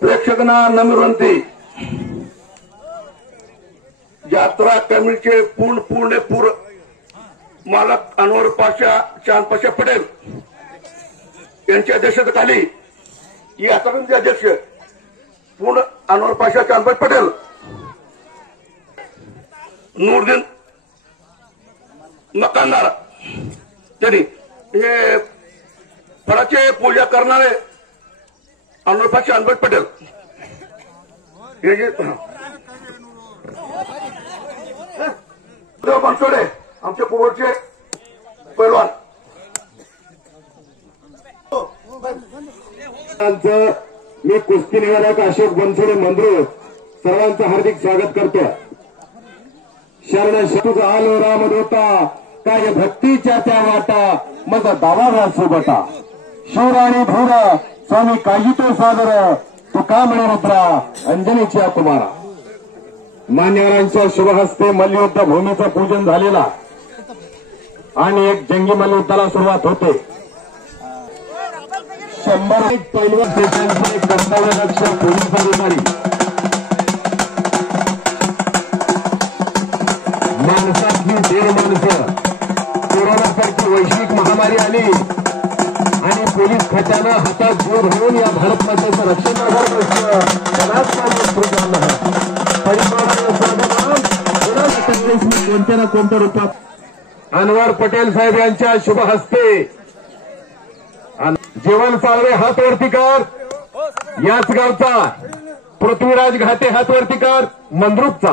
प्रेक्षकांना नम्र विनंती, यात्रा कमिटीचे पूर्ण मालक अनवर पाशा चांद पाशा पटेल यांच्या अध्यक्षतेखाली यात्रा कमिटीचे अध्यक्ष पूर्ण अनवर पाशा चांद पाशा पटेल, नूरदीन मकानदार त्यांनी हे फळाचे पूजा करणारे अनवर पाशा चांद पाशा पटेल बनसोडे आमचे पूर्वचे पैलवान मी कुस्ती निवारक अशोक बनसोडे मंद्रुप सर्वांचं हार्दिक स्वागत करतो। शरण शतुचा आलो राम होता काय भक्तीच्या त्या वाटा मग दावा सोबता शूर आणि धूर स्वामी काही तो सादर तुका म्हणे रुद्रा अंजनीच्या कुमारा। मान्यवरांच्या शुभहस्ते मल्लयुद्ध भूमीचं पूजन झालेला आणि एक जंगी मल्लयुद्धाला सुरुवात होते। 100 पैलवान देशांचे कर्तव्यदक्ष पोलीस अधिकारी माणसातली देव माणसं कोरोनासारखी वैश्विक महामारी आली आणि पोलीस खात्यानं हातात जोर होऊन या भारत मातेचं रक्षण कोणत्या ना कोणत्या रूपात अनवर पटेल साहेब यांच्या शुभ हस्ते जीवन साळवे हातवरती कर, याच गावचा पृथ्वीराज घाटे हातवरती कर मंद्रुपचा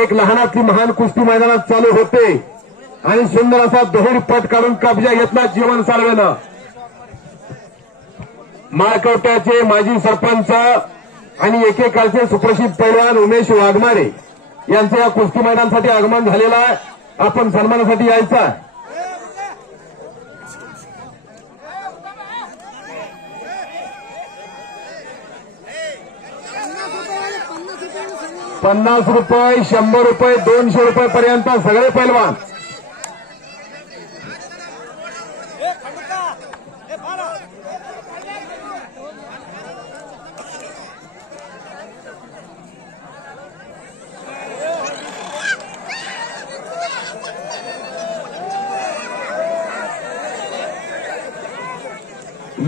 एक लहानातली महान कुस्ती मैदानात चालू होते आणि सुंदर असा दोहेरी पट काढून कब्जा घेतला जीवन साळवेनं। माळकवट्याचे माजी सरपंच आणि एकेकाळचे सुप्रसिद्ध पैलवान उमेश वाघमारे यांचं या कुस्ती मैदानासाठी आगमन झालेलं आहे। आपण सन्मानासाठी यायचा। ₹50, ₹100, ₹200 पर्यंत सगळे पैलवान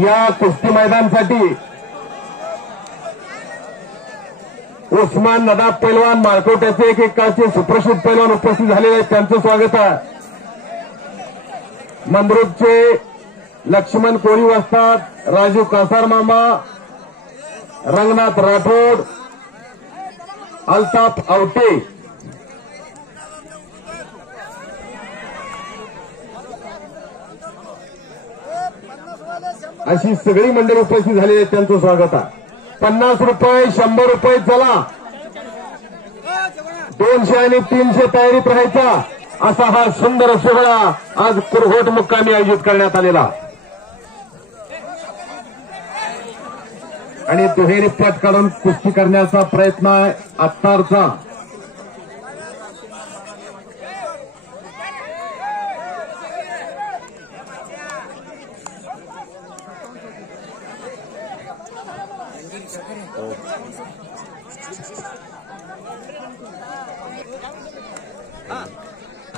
या कुस्ती मैदानासाठी उस्मान नदाब पैलवान माळकोट्याचे एकेकाळचे सुप्रसिद्ध पैलवान उपस्थित झालेले आहेत, त्यांचं स्वागत आहे। मंद्रुपचे लक्ष्मण कोळी वस्ताद, राजू कासार मामा, रंगनाथ राठोड, अल्ताफ आवटे अशी सगळी मंडळी उपस्थित झालेली आहेत, त्यांचं स्वागत आहे। ₹50, ₹100 चला 200 आणि 300 तयारीत राहायचा असा हा सुंदर सोहळा आज कुरघोट मुक्कामी आयोजित करण्यात आलेला आणि दुहेरी पट काढून कुस्ती करण्याचा प्रयत्न आहे अत्तारचा।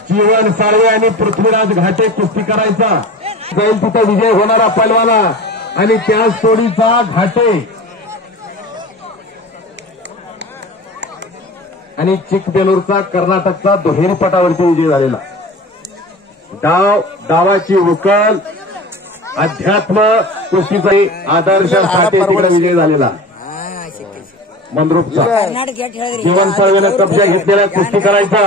जीवन साळवे आणि पृथ्वीराज घाटे कुस्ती करायचा जाईल तिथं विजय होणारा पैलवाना आणि त्याच तोडीचा घाटे आणि चिकबेलूरचा कर्नाटकचा दुहेरी पटावरती विजय झालेला। डावाची उकल अध्यात्म कुस्तीचा आदर्शासाठी तिकडे विजय झालेला मंद्रुपचा। जीवन साळवेनं कब्जा घेतलेला कुस्ती करायचा।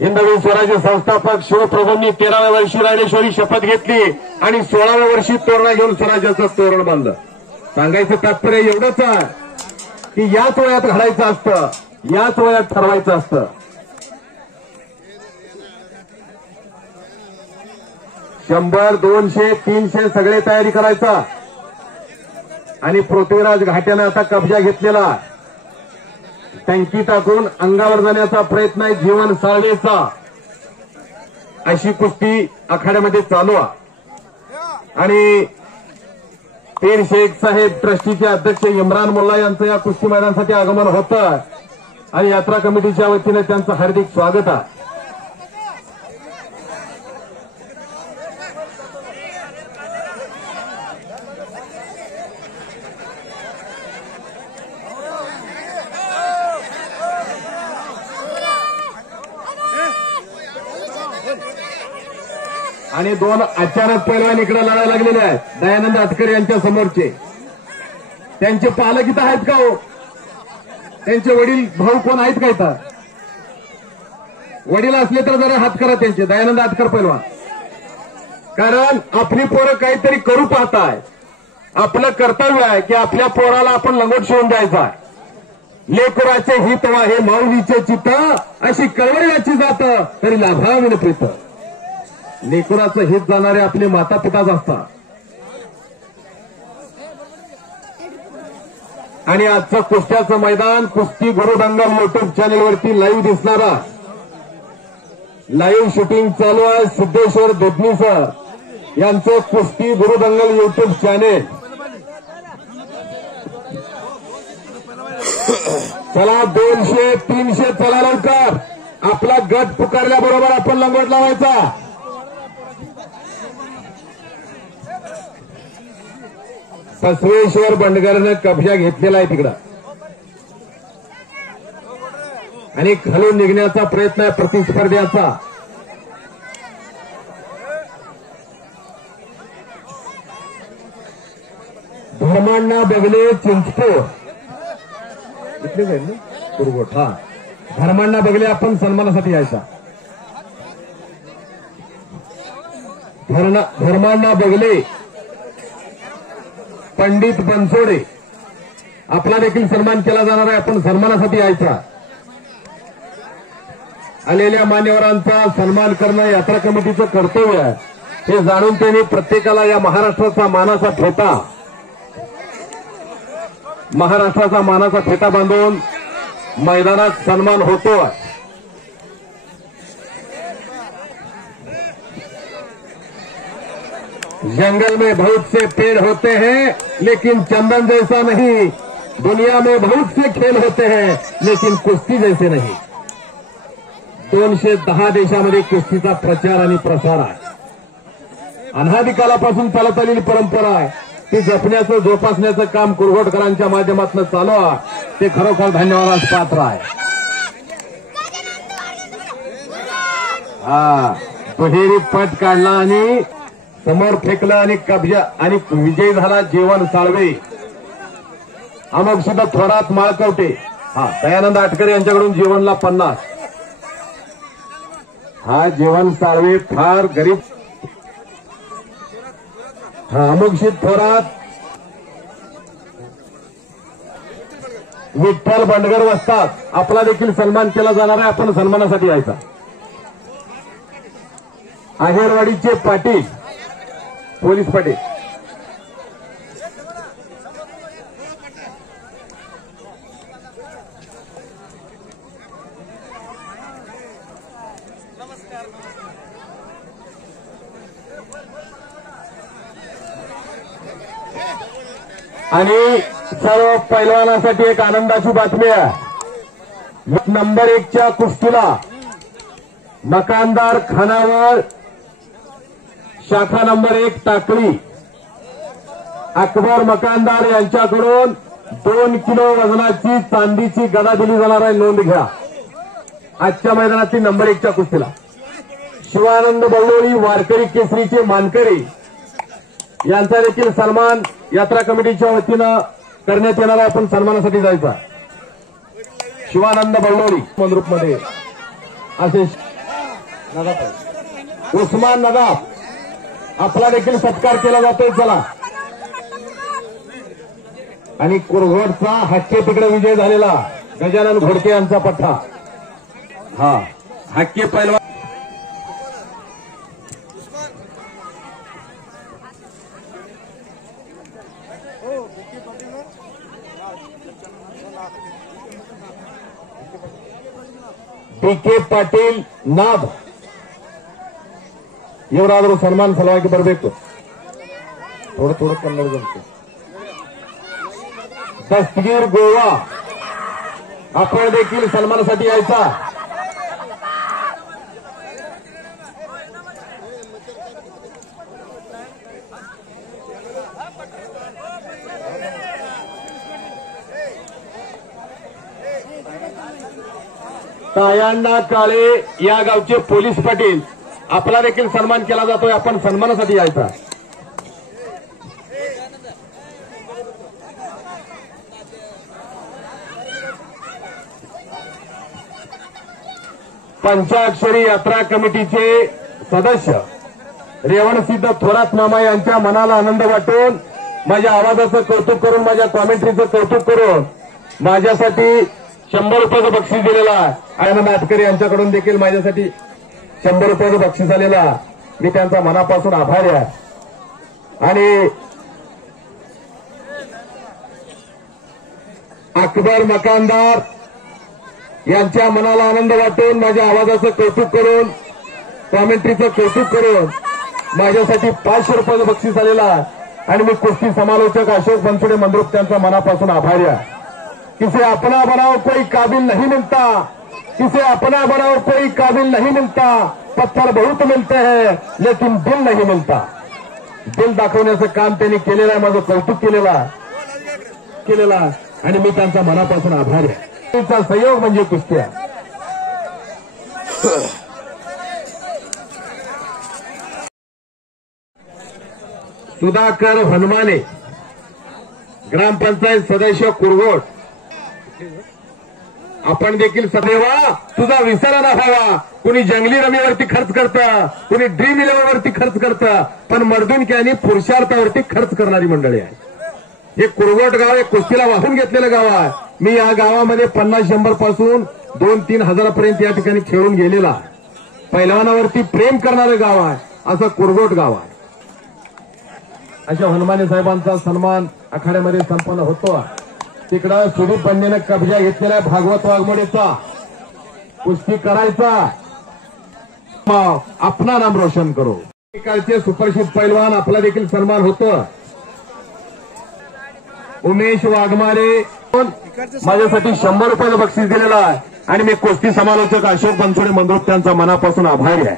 हिंदवी स्वराज्य संस्थापक शिवप्रभूंनी 13व्या वर्षी राणेश्वरी शपथ घेतली आणि 16व्या वर्षी तोरणा घेऊन स्वराज्याचं तोरण बांधलं। सांगायचं तात्पर्य एवढंच आहे की याच वयात घडायचं असतं, याच वयात ठरवायचं असतं। 100, 200, 300 सगळे तयारी करायचा आणि पृथ्वीराज घाट्यानं आता कब्जा घेतलेला टंकी टाकून अंगावर जाण्याचा प्रयत्न आहे जीवन साळवेचा। अशी कुस्ती आखाड्यामध्ये चालू आहे आणि पीर शेख साहेब ट्रस्टीचे अध्यक्ष इम्रान मुल्ला यांचं या कुस्ती मैदानासाठी आगमन होतं आणि यात्रा कमिटीच्या वतीने त्यांचं हार्दिक स्वागत आहे. आणि दोन अचानक पैलवान इकडे लढायला लागलेले आहेत. दयानंद आटकर यांच्या समोरचे त्यांचे पालक इथं आहेत का हो? त्यांचे वडील भाऊ कोण आहेत का इथं? वडील असले तर जरा हात करा त्यांचे. दयानंद आटकर पैलवान. कारण आपली पोरं काहीतरी करू पाहताय. आपलं कर्तव्य आहे की आपल्या पोराला आपण लंगोट शिवून द्यायचा. लेकराचे हित हे माऊलीचे चित्त अशी कळवळीची जात तरी लाभाविन प्रीत. लेकराचं हित जाणारे आपले माता पिताच असतात. आणि आजचं कुस्त्याचं मैदान कुस्ती गुरु दंगल युट्यूब चॅनेलवरती लाईव्ह दिसणारा लाईव्ह शूटिंग चालू आहे. सिद्धेश्वर दोदनी सर यांचं कुस्ती गुरु दंगल युट्यूब चॅनेल. चला 200 300 चला लवकर. आपला गट पुकारल्याबरोबर आपण लंगोट लावायचा. बसवेश्वर बंडगरनं कब्जा घेतलेला आहे तिकडं आणि खालून निघण्याचा प्रयत्न आहे प्रतिस्पर्ध्याचा. धर्मांना बगले चिंचपूर इथले जाईल ना कुरगोट. हा धर्मांना बगले आपण सन्मानासाठी यायचा. धर्मांना बगले पंडित बनसोडे आपला देखील सन्मान केला जाणार आहे. आपण सन्मानासाठी यायचा. आलेल्या मान्यवरांचा सन्मान करणं यात्रा कमिटीचं कर्तव्य आहे. हे जाणून त्यांनी प्रत्येकाला या महाराष्ट्राचा मानाचा फेटा बांधून मैदानात सन्मान होतो. जंगल में बहुत से पेड़ होते हैं लेकिन चंदन जैसा नहीं. दुनिया में बहुत से खेल होते हैं लेकिन कुस्ती जैसे नहीं. 210 देशामध्ये कुस्तीचा प्रचार आणि प्रसार आहे. अनादी कालापासून चालत आलेली परंपरा आहे. ती जपण्याचं जोपासण्याचं काम कुरघोटकरांच्या माध्यमातून चालू आहे. ते खरोखर धन्यवादास पात्र आहे. हा दुहेरी पट काढला आणि समोर फेकलं आणि कब्जा आणि विजयी झाला जीवन साळवे. अमोघ सुद्धा थोरात माळकवटे. हा दयानंद आटकर यांच्याकडून जीवनला 50. हा जीवन साळवे फार गरीब. हा अमोघशीत थोरात विठ्ठल बंडगर वस्तात. आपला देखील सन्मान केला जाणार आहे. आपण सन्मानासाठी यायचा. आहेरवाडीचे पाटील पोलीस पाटील. आणि सर्व पैलवानासाठी एक आनंदाची बातमी आहे. नंबर 1च्या कुस्तीला मकानदार खानावर शाखा नंबर 1 टाकळी अकबर मकानदार यांच्याकडून 2 किलो वजनाची चांदीची गदा दिली जाणार आहे. नोंद घ्या. आजच्या मैदानातील नंबर 1च्या कुस्तीला शिवानंद बल्लोळी वारकरी केसरीचे मानकरी यांचा देखील सन्मान यात्रा कमिटीच्या वतीनं करण्यात येणार आहे. आपण सन्मानासाठी जायचा. शिवानंद बल्लोळी मंद्रुपमध्ये असे उस्मान नदाब आपला देखील सत्कार केला जातोय. चला. आणि कुरघोडचा हक्के तिकडे विजय झालेला गजानन घोडके यांचा पठ्ठा. हा हक्के पैलवान ಡಿ.ಕೆ. ಪಾಟೀಲ್ ನಾಬ್ ಇವರಾದರೂ ಸನ್ಮಾನ ಸಲುವಾಗಿ ಬರಬೇಕು. ಥೋಡ ಕನ್ನಡ ಜನತೆ दस्तगीर गोवा आपण देखील सन्मानासाठी यायचा. तायांना काळे या गावचे पोलीस पाटील आपला देखील सन्मान केला जातोय. आपण सन्मानासाठी यायचा. पंचाक्षरी यात्रा कमिटीचे सदस्य रेवणसिद्ध थोरात मामा यांच्या मनाला आनंद वाटून माझ्या आवाजाचं कौतुक करून माझ्या कॉमेंट्रीचं कौतुक करून माझ्यासाठी 100 रुपयाचं बक्षीस दिलेला आनंद नाटकरी यांच्याकडून देखील माझ्यासाठी 100 रुपयाचं बक्षीस आलेला. मी त्यांचा मनापासून आभारी आहे. आणि अकबर मकानदार यांच्या मनाला आनंद वाटून माझ्या आवाजाचं कौतुक करून कॉमेंट्रीचं कौतुक करून माझ्यासाठी 500 रुपयाचं बक्षीस आलेला. आणि मी कुस्ती समालोचक अशोक बनसोडे मंद्रुप त्यांचा मनापासून आभारी आहे. किसे अपना बनाओ कोई काबिल नहीं मिलता, किसे अपना बनाओ कोई काबिल नहीं मिलता, पत्थर बहुत मिलते हैं लेकिन दिल नहीं मिलता. दिल दाखवण्याचं काम त्यांनी केलेलं आहे. माझं कौतुक केलेला आणि मी त्यांचा मनापासून आभारी आहे. त्यांचा सहयोग म्हणजे कुस्त्या. सुधाकर हनुमाने ग्रामपंचायत सदस्य कुरगोट आपण देखील सदैवा तुझा विसर न व्हावा. कुणी जंगली रमीवरती खर्च करतं, कुणी ड्रीम 11 वरती खर्च करतं, पण मर्दुनकी पुरुषार्थावरती खर्च करणारी मंडळी आहे. हे कुरगोट गाव हे कुस्तीला वाहून घेतलेलं गाव आहे. मी या गावामध्ये 50-100 पासून 2-3 हजारापर्यंत या ठिकाणी खेळून गेलेला. पैलवानावरती प्रेम करणारं गाव आहे असं कुरगोट गाव आहे. अशा हनुमाने साहेबांचा सन्मान आखाड्यामध्ये संपन्न होतो. तिकडं सुदीप बंडेनं कब्जा घेतलेला आहे भागवत वाघमोडेचा. कुस्ती करायचा, आपला नाम रोशन करो. कालचे सुप्रसिद्ध पैलवान आपला देखील सन्मान होतो. उमेश वाघमारे माझ्यासाठी 100 रुपयाचं बक्षीस दिलेलं आहे. आणि मी कुस्ती समालोचक अशोक बनसोडे मंद्रुप त्यांचा मनापासून आभारी आहे.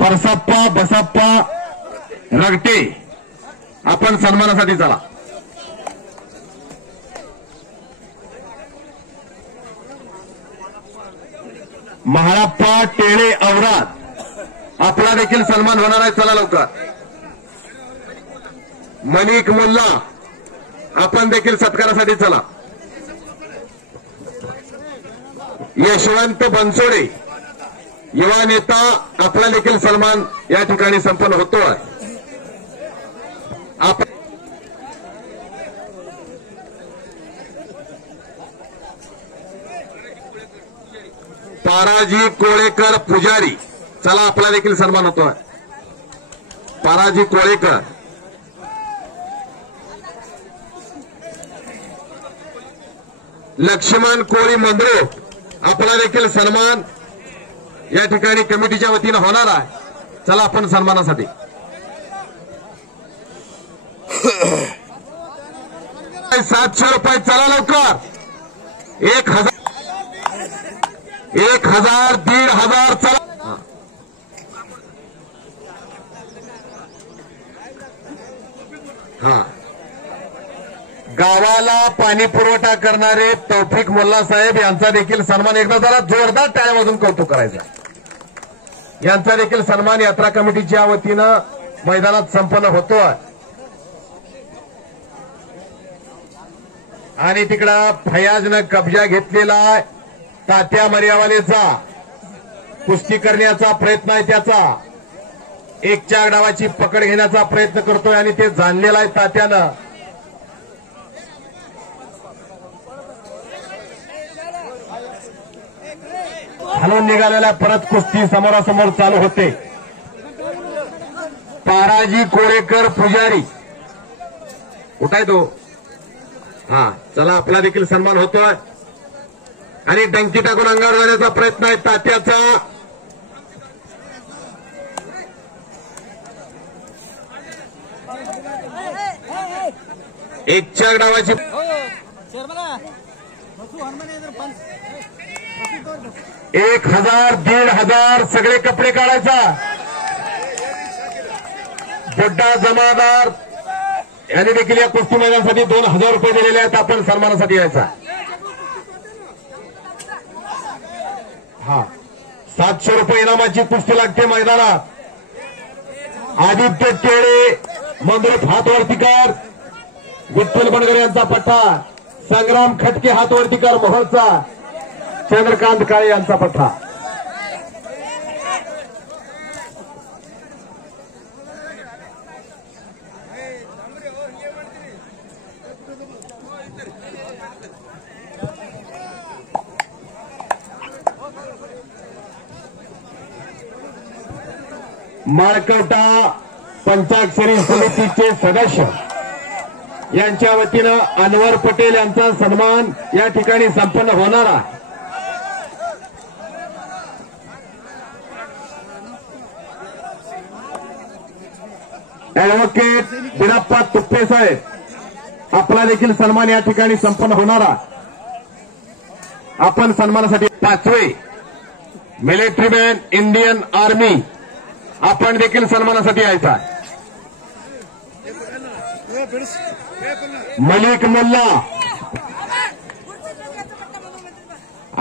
परसप्पा बसप्पा रगटे आपण सन्मानासाठी चला. महाळप्पा टेळे औराद आपला देखील सन्मान होणार आहे. चला लवकर. मनिक मुल्ला आपण देखील सत्कारासाठी चला. यशवंत बनसोडे युवा नेता आपला देखील सन्मान या ठिकाणी संपन्न होतोय. पाराजी कोळेकर पुजारी चला आपला देखील सन्मान होतोय. पाराजी कोळेकर लक्ष्मण कोळी मंद्रुप आपला देखील सन्मान या ठिकाणी कमिटीच्या वतीनं होणार आहे. चला आपण सन्मानासाठी. ₹700 चला लवकर. 1000 1,000 चला. हा गावाला पाणी पुरवठा करणारे तौफिक मुल्ला साहेब यांचा देखील सन्मान एकदा जरा जोरदार टाळ्यामधून कौतुक करायचा. यांचा देखील सन्मान यात्रा कमिटीच्या वतीनं मैदानात संपन्न होतोय. आणि तिकडं फयाजनं कब्जा घेतलेला आहे तात्या मर्यावालेचा. कुस्ती करण्याचा प्रयत्न आहे त्याचा. एक चार डावाची पकड घेण्याचा प्रयत्न करतोय आणि ते जाणलेलं आहे तात्यानं. हलवून निघालेला परत कुस्ती समोरासमोर चालू होते. पाराजी कोळेकर पुजारी कुठाय तो. हा चला आपला देखील सन्मान होतोय. आणि डंकी टाकून अंगावर जाण्याचा प्रयत्न आहे तात्याचा. एकच्या डावाची 1000 1500 सगळे कपडे काढायचा. बड्डा जमादार यांनी देखील या कुस्ती मैदानासाठी 2000 रुपये दिलेले आहेत. आपण सन्मानासाठी यायचा. हा 700 रुपये इनामाची कुस्ती लागते मैदानात. आदित्य टेळे मंगरुळ हातवर्तीकर, विठ्ठल बनगर यांचा पट्टा, संग्राम खटके हातवर्तीकर मोहोळचा, चंद्रकांत काळे यांचा पट्टा. माळकवटा पंचाक्षरी समितीचे सदस्य यांच्या वतीनं अनवर पटेल यांचा सन्मान या ठिकाणी संपन्न होणार आहे. ऍडव्होकेट बिराप्पा तुप्पे साहेब आपला देखील सन्मान या ठिकाणी संपन्न होणार आहे. आपण सन्मानासाठी 5वे मिलिटरी मॅन इंडियन आर्मी आपण देखील सन्मानासाठी यायचा. मलिक मुल्ला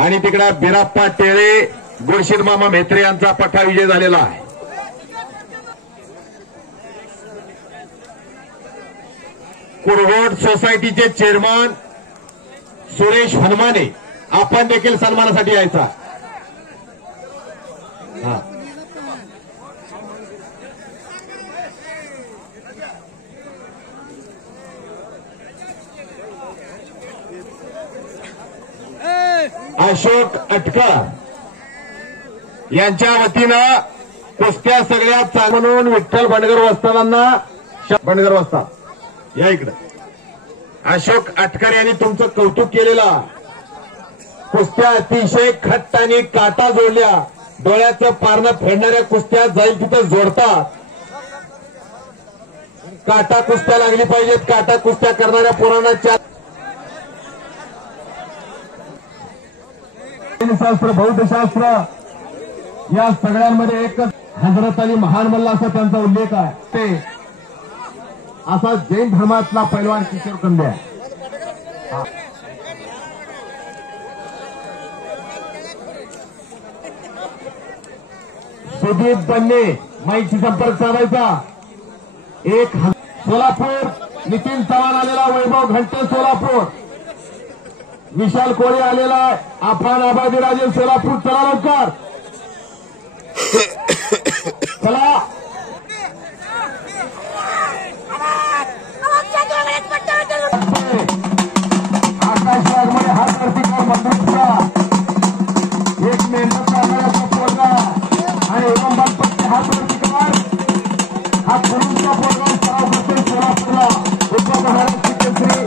आणि तिकडे बिराप्पा टेळे, गुरशीद मामा म्हेत्रे यांचा पट्टा विजय झालेला आहे. कुरवड सोसायटीचे चेअरमन सुरेश हनुमाने आपण देखील सन्मानासाठी यायचा. हा अशोक अटकर यांच्या वतीनं कुस्त्या सगळ्यात चांगल्या म्हणून विठ्ठल बंडगर वस्तादांना बंडगर वस्ताद या इकडे अशोक अटकर यांनी तुमचं कौतुक केलेला. कुस्त्या अतिशय खट्ट आणि काटा जोडल्या, डोळ्याचं पारणं फेडणाऱ्या कुस्त्या जाईल तिथं जोडतात. काटा कुस्त्या लागली पाहिजेत. काटा कुस्त्या करणाऱ्या पोरांना शास्त्र बौद्धशास्त्र या सगळ्यांमध्ये एकच हजरत अली महान मल्ला असा त्यांचा उल्लेख आहे. ते असा जैन धर्मातला पैलवान किशोर कंदे आहे. सुदीप बन्ने माईकशी संपर्क साधायचा. सोलापूर नितीन चव्हाण आलेला, वैभव घंटे सोलापूर, विशाल कोळी आलेला, अफान आबाजीराजे सोलापूर. चला लवकर चला. आकाश वाघमारे हात वरती कर मंदिरचा एक मेहनत करणाऱ्याचा पोरगा आणि एवढं बालपट्टी हात वरती कर. हा गुरुंचा पोरगा सराव करतोय सोलापूरला. उपमहाराष्ट्र केसरी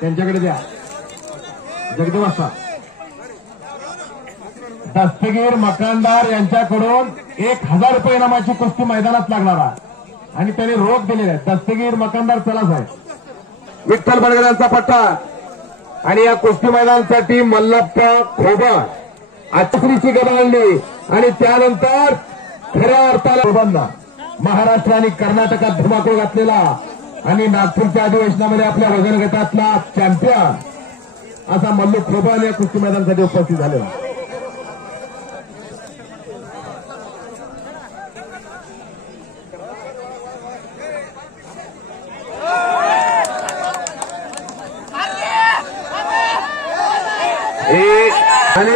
त्यांच्याकडे द्या. जगदेवासा दस्तगीर मकानदार यांच्याकडून 1000 रुपये इनामाची कुस्ती मैदानात लागणार आहे आणि त्यांनी रोख दिलेले आहे. दस्तगीर मकानदार चला साहेब. विठ्ठल बडगर यांचा पट्टा आणि या कुस्ती मैदानासाठी मल्लप्पा खोबा आचरीची गदा आणली आणि त्यानंतर खऱ्या अर्थाला महाराष्ट्र आणि कर्नाटकात धुमाकूळ घातलेला आणि नागपूरच्या अधिवेशनामध्ये आपल्या वजन गटातला चॅम्पियन असा मल्लू खोबाल या कुस्ती मैदानासाठी उपस्थित झालेला. आणि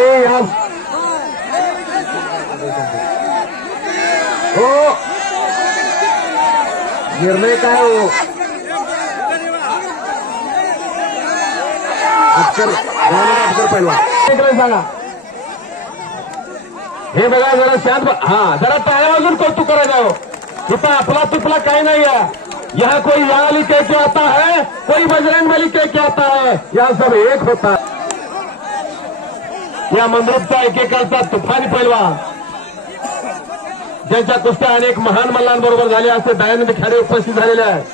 हो निर्णय काय हो सांगा हे बघा जरा शांत जरा टाळ्या वाजून कौतुक करायचं इथं आपला तुपला काही नाही आहे यहाँ कोई याली कह के आता है कोई बजरंग बली कह के आता है यहाँ सब एक होता है या मंद्रुपचा एकेकालचा तुफानी पैलवान ज्यांच्या कुस्त्या अनेक महान मल्लांबरोबर झाल्या असे दयानंद खाडे उपस्थित झालेले आहेत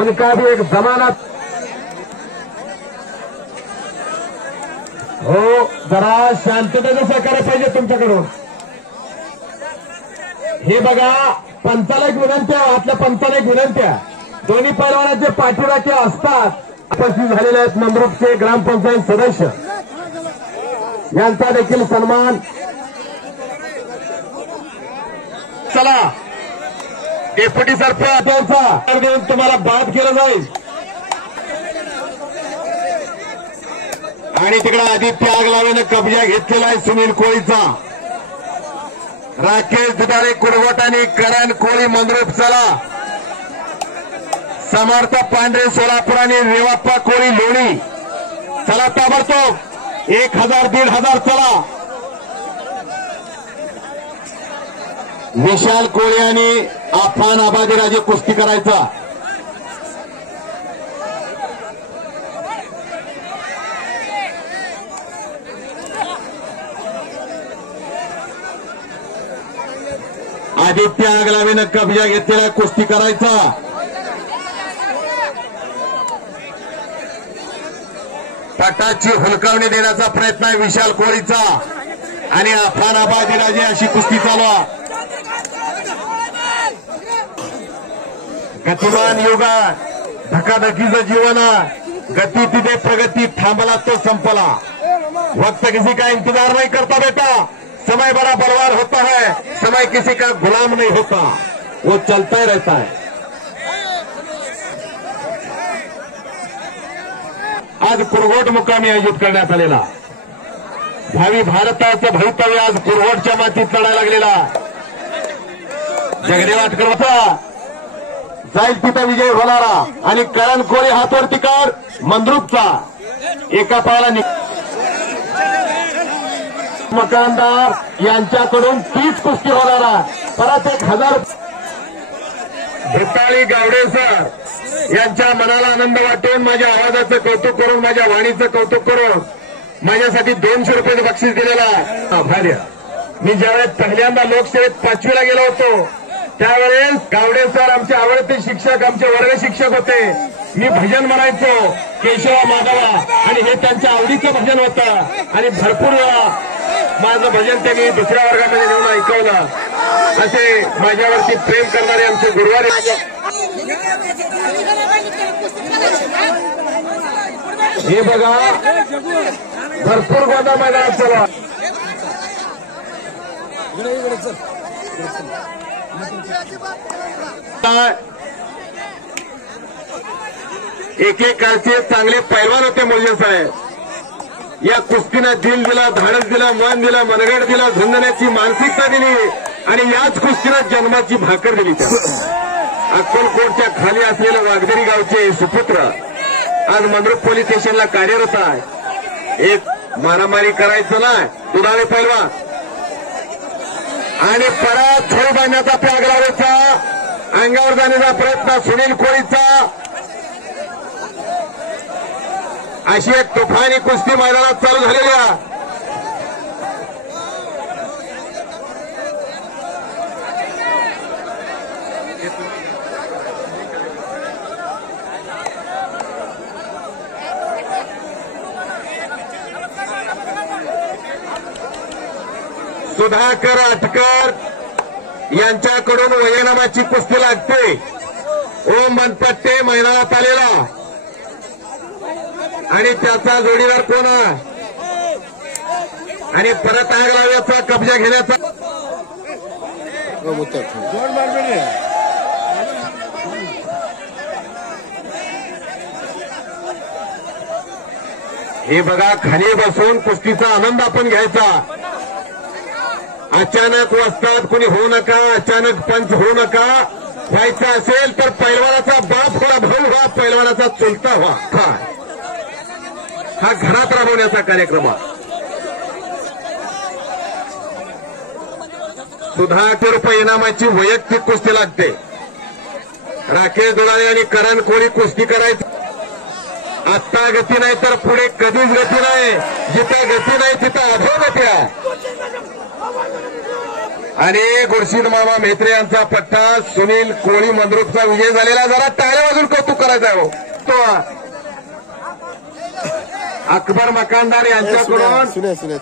उनका भी एक जमाना हो जरा शांततेनं सहकार्य पाहिजे तुमच्याकडून हे बघा पंचाला एक विनंती आहे आतल्या पंचाला एक विनंती आहे दोन्ही पैलवानाचे पाठीराखे असतात उपस्थित झालेले आहेत मंद्रुपचे ग्रामपंचायत सदस्य यांचा देखील सन्मान चला डेप्युटी सरपंच यांचा देऊन तुम्हाला बाद केलं जाईल आणि तिकडे आदित्य आगलावेनं कब्जा घेतलेला आहे सुनील कोळीचा राकेश दुधारे कुरवट आणि करण कोळी मंद्रुप चला समर्थ पांढरे सोलापूर आणि रेवाप्पा कोळी लोणी चला ताबडतोब 1000-1500 चला विशाल कोळी आणि आफान आबाजीराजे कुस्ती करायचा आदित्य आगलावेनं कब्जा घेतलेला कुस्ती करायचा पटाची हुलकावणी देण्याचा प्रयत्न आहे विशाल कोळीचा आणि अफान आबाजीराजे अशी कुस्ती चालवा गतिमान युगा धकाधकीचं जीवन गति तिथे प्रगति थांबला तो संपला वक्त किसी का इंतजार नहीं करता बेटा समय बड़ा बलवान होता है समय किसी का गुलाम नहीं होता वो चलता ही रहता है आज कुरवट मुक्कामी आयोजित करण्यात आलेला भावी भारताचं भवितव्य आज कुरवटच्या मातीत लढायला लागलेला जगदेवाटकरचा जाईल तिथं विजय होणारा आणि करण कोळी हातवरती कर मंद्रुपचा एका पायाला मकानदार यांच्याकडून 30 कुस्ती होणारा परत 1000 भुताळी गावडे सर यांच्या मनाला आनंद वाटून माझ्या आवाजाचं कौतुक करून माझ्या वाणीचं कौतुक करून माझ्यासाठी 200 रुपये बक्षीस दिलेला आभारी मी ज्यावेळेस पहिल्यांदा लोकसेवेत 5वीला गेलो होतो त्यावेळेस गावडे सर आमचे आवडते शिक्षक आमचे वर्ग शिक्षक होते मी भजन म्हणायचो केशवा माधवा आणि हे त्यांच्या आवडीचं भजन होतं आणि भरपूर वेळा माझं भजन त्यांनी दुसऱ्या वर्गामध्ये नेऊन ऐकवलं असे माझ्यावरती प्रेम करणारे आमचे गुरुवार हे बघा भरपूर गोदा मैदानात चला एकेकाळचे चांगले पैलवान होते मोजे साहेब या कुस्तीनं दिल दिला धाडस दिला मन दिला मनगड दिला झुंजण्याची मानसिकता दिली आणि याच कुस्तीनं जन्माची भाकर दिली अक्कलकोटच्या खाली असलेल्या वागदरी गावचे सुपुत्र आज मंद्रुप पोलीस स्टेशनला कार्यरत आहे एक मारामारी करायचं ना दुधाळे पैलवान आणि परत झोळ बांधण्याचा त्याग लावायचा अंगावर जाण्याचा प्रयत्न सुनील कोळीचा अशी एक तुफानी कुस्ती मैदानात चालू झालेल्या सुधाकर अटकर यांच्याकडून वयनामाची कुस्ती लागते ओम मनपट्टे मैदानात आलेला आणि त्याचा जोडीदार कोण आणि परत आग लावण्याचा कब्जा घेण्याचा हे बघा खाली बसून कुस्तीचा आनंद आपण घ्यायचा अचानक वस्ताद कोणी होऊ नका अचानक पंच होऊ नका व्हायचं असेल तर पैलवानाचा बाप व्हा भाऊ व्हा पैलवानाचा चुलता व्हा हा घरात राबवण्याचा कार्यक्रम आहे. सुधाकर रुपये इनामाची वैयक्तिक कुस्ती लागते. राकेश दुलाने आणि करण कोळी कुस्ती करायची. आत्ता गती नाही तर पुढे कधीच गती नाही. जिथे गती नाही तिथं अधोगती आहे. आणि गुरशीद मामा मेत्रे यांचा पट्टा सुनील कोळी मंद्रुपचा विजय झालेला. जरा टाळ्या वाजून कौतुक करायचं आहे. तो अकबर मकानदार यांच्याकडून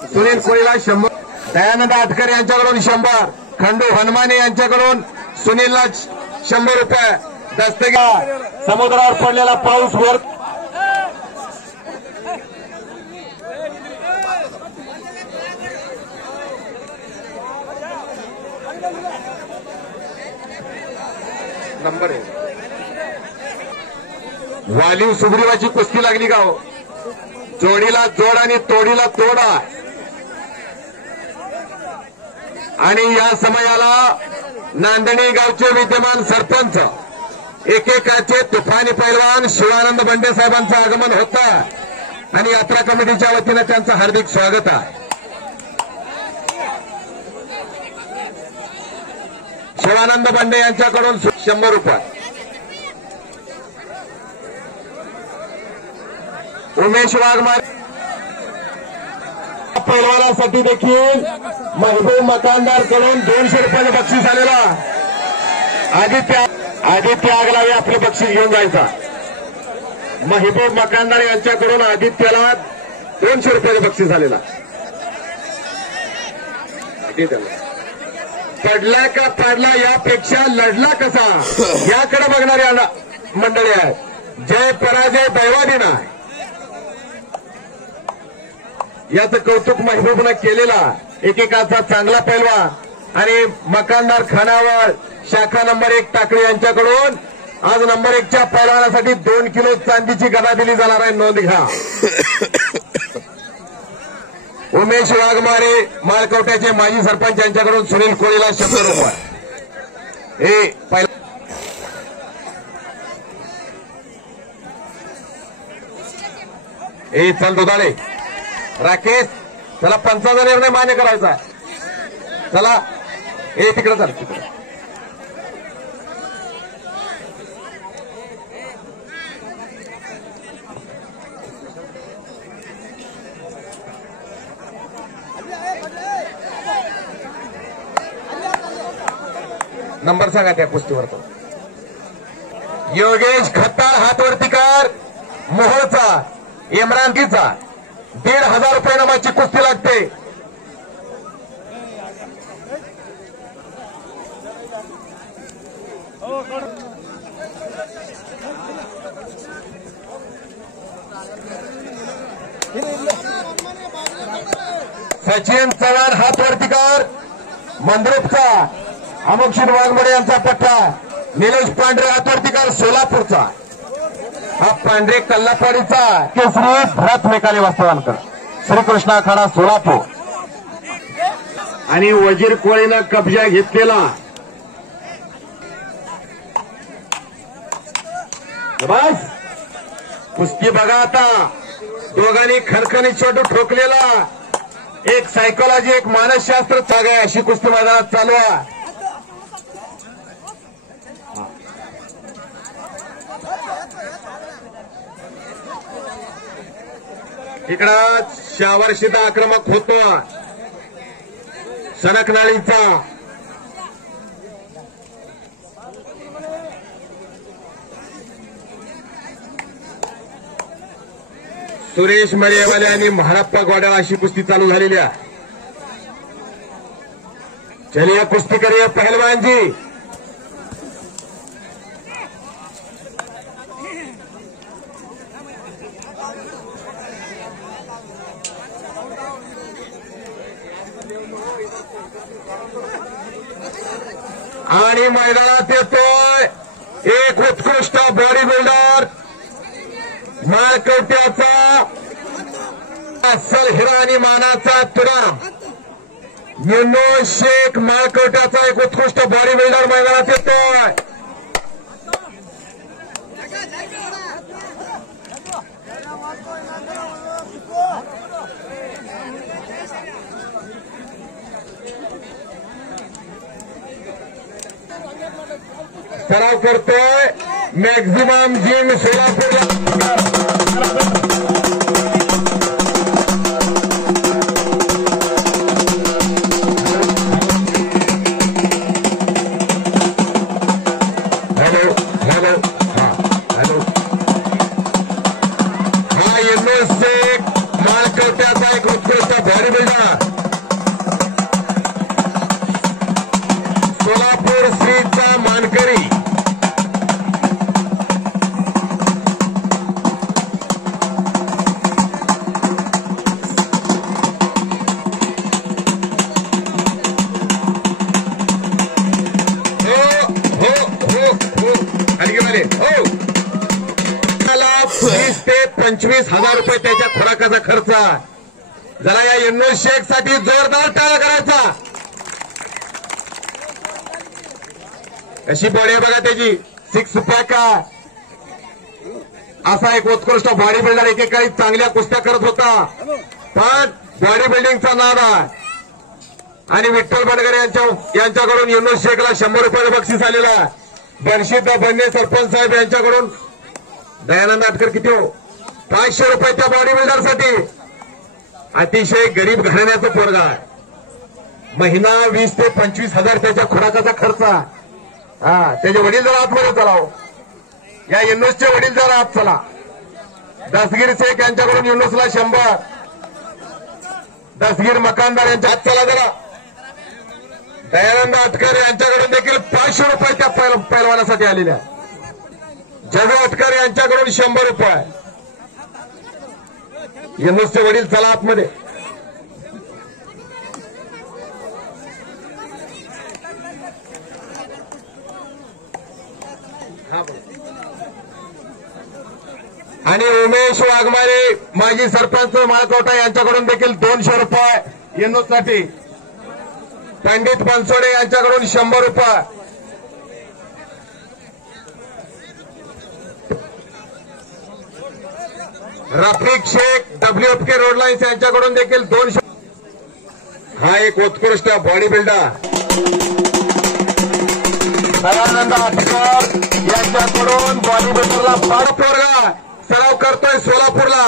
सुनील कोळीला 100, दयानंद आटकर यांच्याकडून 100, खंडू हनुमाने यांच्याकडून सुनीलला 100 रुपये. दस्तगीर समुद्रावर पडलेला पाऊस वर नंबर आहे. वालीव सुग्रीवाची कुस्ती लागली का हो. जोडीला जोड आणि तोडीला तोडा. आणि या समयाला नांदणी गावचे विद्यमान सरपंच एकेकाचे तुफानी पैलवान शिवानंद बंडे साहेबांचं आगमन होतं आणि यात्रा कमिटीच्या वतीनं त्यांचं हार्दिक स्वागत आहे. शिवानंद बंडे यांच्याकडून 100 रुपये. उमेश वाघमारे पैलवानासाठी देखील महबूब मकानदार कडून 200 रुपयाचं बक्षीस आलेला. आदित्य आगलावे आपलं बक्षीस घेऊन जायचा. महबूब मकानदार यांच्याकडून आदित्यला 200 रुपयाचं बक्षीस आलेला. पडला का पाडला यापेक्षा लढला कसा याकडे बघणारी मंडळी आहेत. जय पराजय दैवाधीन आहे. याचं कौतुक महबूबनं केलेला. एकेकाचा चांगला पैलवान आणि मकानदार खानावर शाखा नंबर 1 टाकळी यांच्याकडून आज नंबर 1च्या पैलवानासाठी 2 किलो चांदीची गदा दिली जाणार आहे. नोंद घ्या. उमेश वाघमारे माळकवट्याचे माजी सरपंच यांच्याकडून सुनील कोळीला 100 रुपये. चल दुधाळे राकेश चला 50,000 निर्णय मान्य करायचा. चला तिकडे चल तिकडे. नंबर सांगा त्या कुस्तीवरचा. योगेश खत्तार हातवर्तीकार मोहोळचा इम्रानकीचा 1,500 रुपये नामाची कुस्ती लागते. सचिन चव्हाण हातवर्तीकार मंद्रुपचा अमुक्षित वाघमोडे यांचा पट्टा. निलेश पांढरे हातवर्तीकार सोलापूरचा. हा पांढरे कल्लापाडीचा केसरी भरत मेकाले वास्तवांकर श्रीकृष्ण आखाडा सोलापूर. आणि वजीर कोळीनं कब्जा घेतलेला. बस कुस्ती बघा आता. दोघांनी खणखणीत चोटू ठोकलेला. एक सायकोलॉजी एक मानसशास्त्र चाग आहे अशी कुस्ती मैदानात चालू आहे. इकडं शावर्षीचा आक्रमक होतो सनकनाळीचा. सुरेश मरेवाले आणि महाराप्पा गोड्याला अशी कुस्ती चालू झालेली आहे. चलिए कुस्ती करिए पहलवान जी. आणि मैदानात येतोय एक उत्कृष्ट बॉडी बिल्डर माळकवट्याचा अस्सल हिरा आणि मानाचा तुरा युनो शेख. माळकवट्याचा एक उत्कृष्ट बॉडी बिल्डर मैदानात येतोय. सराव करतोय मॅक्झिमम जिम सोलापूर. सोलापूर श्रीचा मानकरी हो 20 ते 25,000 रुपये त्याच्या खुराकाचा खर्च. जरा या यन्नू शेख साठी जोरदार टाळा करायचा. कशी बॉडी आहे बघा त्याची, 6 पॅक. असा एक उत्कृष्ट बॉडी बिल्डर एकेकाळी चांगल्या कुस्त्या करत होता, पण बॉडी बिल्डिंगचा नाद आहे. आणि विठ्ठल बनगर यांच्याकडून यन्नू शेखला 100 रुपये बक्षीस आलेला. बनशीद बन्ने सरपंच साहेब यांच्याकडून दयानंद आटकर किती हो 500 रुपये त्या बॉडी बिल्डरसाठी. अतिशय गरीब घराण्याचं पोरगा आहे. महिना 20 ते 25,000 त्याच्या खुराकाचा खर्च. त्याचे वडील जरा आतमध्ये चलाव. या युनुसचे वडील जरा आत चला. दसगीर शेख यांच्याकडून युनुसला 100. दसगीर मकानदार यांच्या हात चला जरा. दयानंद आटकर यांच्याकडून देखील 500 रुपये त्या पैलवानासाठी आलेल्या. जगू आटकर यांच्याकडून 100 रुपये. युनुसचे वडील चला आतमध्ये. आणि उमेश वाघमारे माजी सरपंच माळकोटा यांच्याकडून देखील 200 रुपये युनुससाठी. पंडित बनसोडे यांच्याकडून 100 रुपये. Rafiq Shaikh WFK road lines यांच्याकडून देखील 200. हा एक उत्कृष्ट बॉडी बिल्डर दयानंद आटकर यांच्याकडून बॉडी बिल्डरला फार पोरगा सराव करतोय सोलापूरला.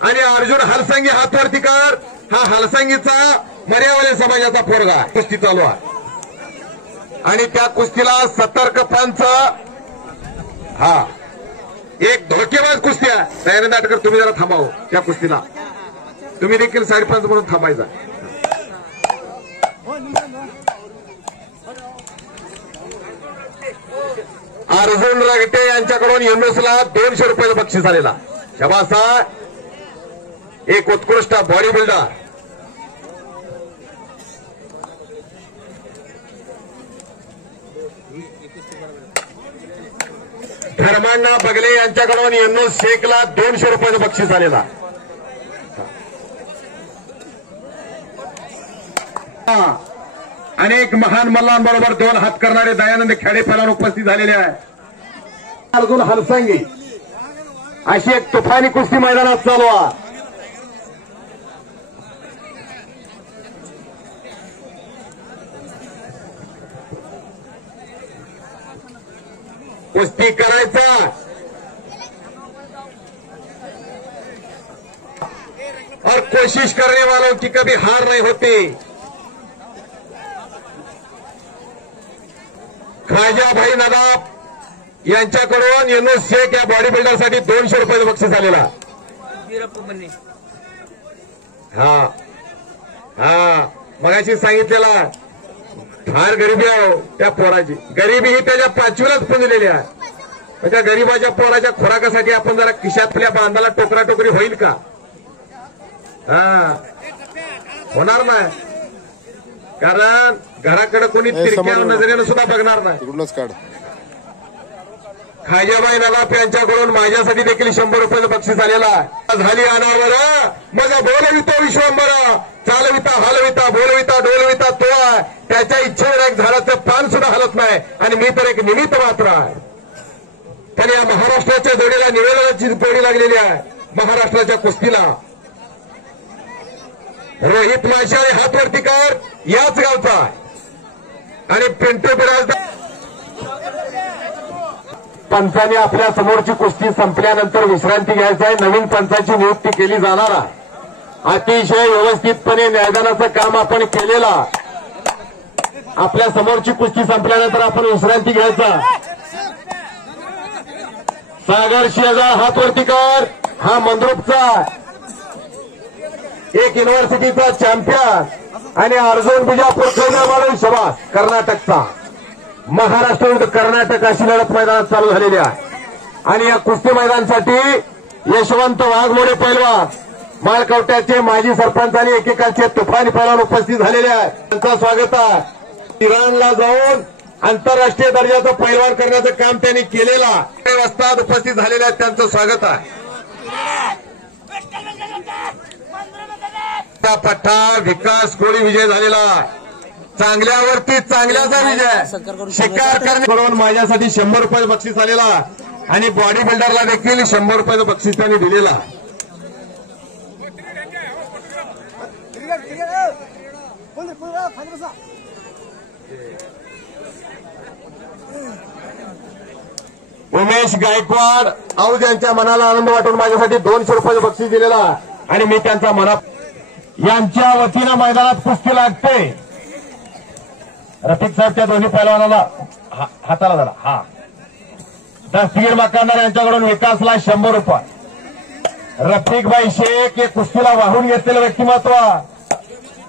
आणि अर्जुन हलसंगी हातवरती कर. हा हलसंगीचा मर्यावले समाजाचा पोरगा कुस्ती चालू आहे. आणि त्या कुस्तीला सतर्क पंच. हा एक धोकेबाज कुस्ती आहे. दयानंद आटकर तुम्ही जरा थांबाव त्या कुस्तीला. तुम्ही देखील साडेपंच म्हणून थांबायचा. अर्जुन रगटे यांच्याकडून युनुसला 200 रुपये बक्षीस आलेला. शबासा एक उत्कृष्ट बॉडी बिल्डर. धर्मांना बगले यांच्याकडून युनुस शेखला 200 रुपये बक्षीस आलेला. अनेक महान मल्लांबरोबर 2 हात करणारे दयानंद खेडे पैलवान उपस्थित झालेले आहे. अर्जुन हलसंगी अशी एक तुफानी कुस्ती मैदानात चालू आहे. कुस्ती करायचा और कोशिश करने वालों की कभी हार नहीं होती. खाजाभाई नदाब यांच्याकडून युनुस शेख या बॉडी बिल्डरसाठी 200 रुपये बक्षीस आलेला. मगाशी सांगितलेला फार गरिबी आहे त्या पोराची. गरिबी ही त्याच्या 5वीलाच पुंजलेली आहे. त्या गरीबाच्या पोराच्या खुराकासाठी आपण जरा खिशातल्या बांधाला टोकरा टोकरी होईल का? होणार नाही. कारण घराकडे कोणी तिरक्या नजरेनं सुद्धा बघणार नाही. खाजाबाई नवाब यांच्याकडून माझ्यासाठी देखील 100 रुपये बक्षीस आलेला. झाली अनावर माझा बोलवितो विश्वंभर. चालविता हलविता बोलविता डोलविता तो आहे. त्याच्या इच्छेवर एक झाडाचं पान सुद्धा हलत नाही. आणि मी तर एक निमित्त मात्र आहे. पण या महाराष्ट्राच्या जोडीला निवेदनाची जोडी लागलेली आहे. महाराष्ट्राच्या कुस्तीला रोहित माशाळे हातवरती कर याच गावचा आणि पिंटू बिराजदार पंचांनी आपल्या समोरची कुस्ती संपल्यानंतर विश्रांती घ्यायची आहे. नवीन पंचांची नियुक्ती केली जाणार आहे. अतिशय व्यवस्थितपणे मैदानाचं काम आपण केलेला. आपल्या समोरची कुस्ती संपल्यानंतर आपण विश्रांती घ्यायचा. सागर शेजार हात वरती कर. हा मंद्रुपचा एक युनिव्हर्सिटीचा चॅम्पियन आणि अर्जुन बिजापूर खेळण्यावाळू शबास कर्नाटकचा. महाराष्ट्र विरुद्ध कर्नाटक अशी लढत मैदानात चालू झालेली आहे. आणि या कुस्ती मैदानासाठी यशवंत वाघमोडे पैलवान, माळकवट्याचे माजी सरपंच आणि एकेकाचे तुफानी पैलवान उपस्थित झालेले आहेत. त्यांचं स्वागत आहे. इराणला जाऊन आंतरराष्ट्रीय दर्जाचं पैलवान करण्याचं काम त्यांनी केलेला वस्ताद उपस्थित झालेले आहेत. त्यांचं स्वागत आहे. पठ्ठा विकास कोळी विजय झालेला. चांगल्यावरती चांगल्याचा विजय. शिकार करणे माझ्यासाठी 100 रुपये बक्षीस आलेला आणि बॉडी बिल्डरला देखील 100 रुपयाचं बक्षीस त्यांनी दिलेला. उमेश गायकवाड औज यांच्या मनाला आनंद वाटून माझ्यासाठी 200 रुपयाचं बक्षीस दिलेला आणि मी त्यांचा मना यांच्या वतीनं मैदानात कुस्ती लागते. रफिक साहेब त्या दोन्ही पैलवानाला हाताला झाला. हा दस्तगीर मकानदार यांच्याकडून विकासला 100 रुपये. रफिकभाई शेख हे कुस्तीला वाहून घेतलेलं व्यक्तिमत्व.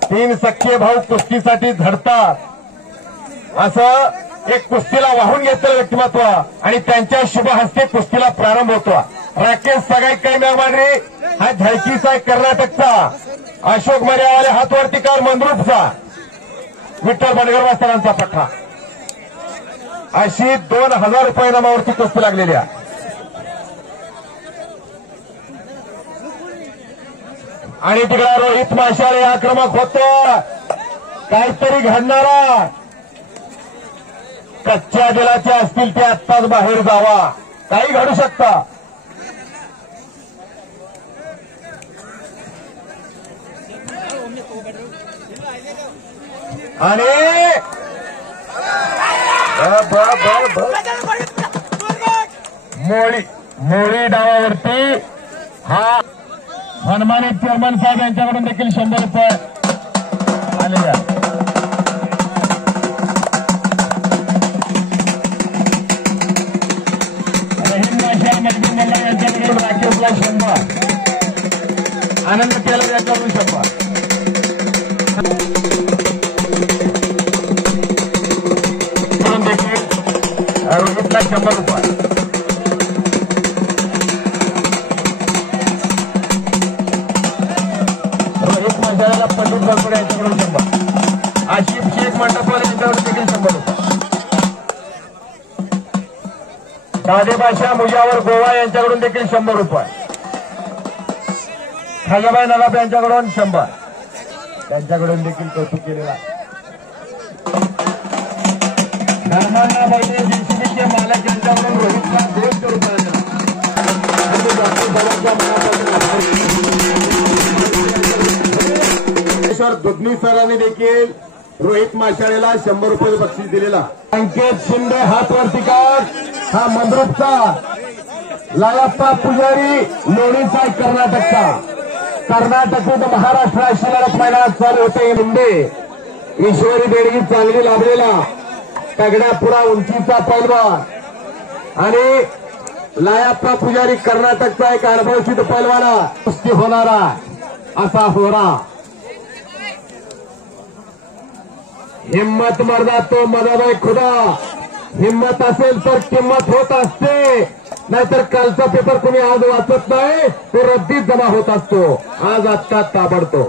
3 सख्खे भाऊ कुस्तीसाठी झडतात असं एक कुस्तीला वाहून घेतलेलं व्यक्तिमत्व आणि त्यांच्या शुभ हस्ते कुस्तीला प्रारंभ होतो. राकेश सगाई कैम्यावाडे हा झळकीचा कर्नाटकचा. अशोक मर्यावाले हातवरतीकार मंद्रुपचा. विठ्ठल बडगर वास्तरांचा पठ्ठा. अशी 2000 रुपये नामावरती कुस्ती लागलेली आहे. आणि तिकडे रोहित माशाळे आक्रमक होतो. काहीतरी घडणारा. कच्च्या दिलाचे असतील ते आत्ताच बाहेर जावा. काही घडू शकता. आणि मोळी डावावरती हा सन्मानित चेअरमन साहेब यांच्याकडून देखील 100 रुपये आलेले आहेत. रहीम नाशा मजबूर मल्ला यांच्याकडून राकेशला 100. आनंद केला यांच्याकडून 100. रोहितला 100 रुपये. रोहित मशाळेला पंडित बलकुडे यांच्याकडून 100. आशिफ शेख मंडपवाले यांच्याकडून देखील 100 रुपये. दादेबाशा मुजावर गोवा यांच्याकडून देखील 100 रुपये. खाजाबाई नवाब यांच्याकडून 100. त्यांच्याकडून देखील कौतुक केलेला. धर्मांना बैठे जेसीबीचे मालक यांच्याकडून रोहितला 200 रुपये. दुधनी सरांनी देखील रोहित माशाळेला 100 रुपये बक्षीस दिलेला. अंकित शिंदे हातवरतीकार हा मंद्रुपचा. लालाप्पा पुजारी लोणीचा कर्नाटकचा. कर्नाटक महाराष्ट्र अशी लढत मैदानात चालू होते. मुंडे ईश्वरी देणगी चांगली लाभलेला. तगड्यापुरा उंचीचा पैलवान आणि लायाप्पा पुजारी कर्नाटकचा एक अनुभवसिद्ध पैलवाना. कुस्ती होणारा असा होरा. हिम्मत मर्दा तो मदाबाई खुदा. हिम्मत असेल तर किंमत होत असते. नाहीतर कालचा पेपर कोणी आज वाचत नाही तो रद्दीत जमा होत असतो. आज आत्ता ताबडतो.